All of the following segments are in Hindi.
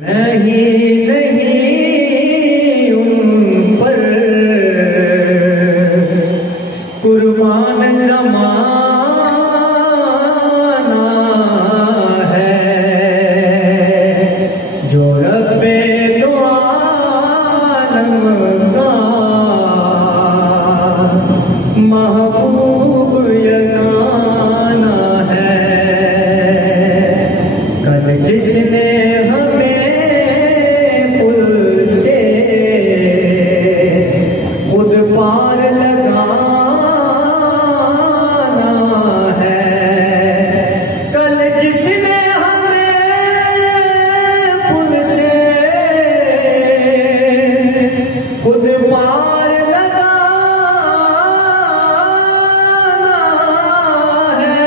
नहीं उन पर कुर्बान जमाना है, जो रब्बे दो आलम का महबूब यगाना है। कल जिसने पार लगाना है, कल जिसने हमें पुल से खुद पार लगाना है।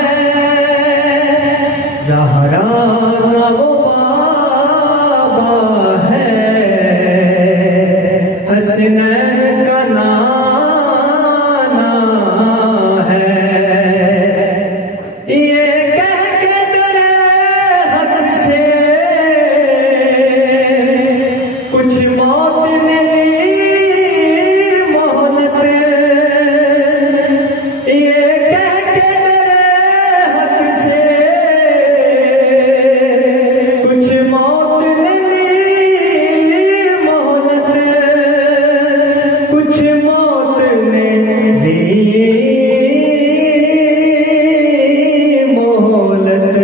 ज़हरा का वो बाबा है, हसनैन का नाना है। ये कह के तेरे हक से कुछ मौत ने ली मोहलत, ये कह के तेरे हक से कुछ मौत ने ली मोहलत, कुछ मौत ने ली मोहलत।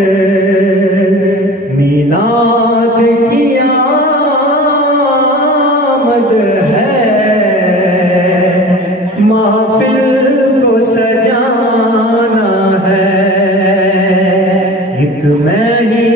मिलाद की आमद है, महफिल को सजाना है। एक मैं ही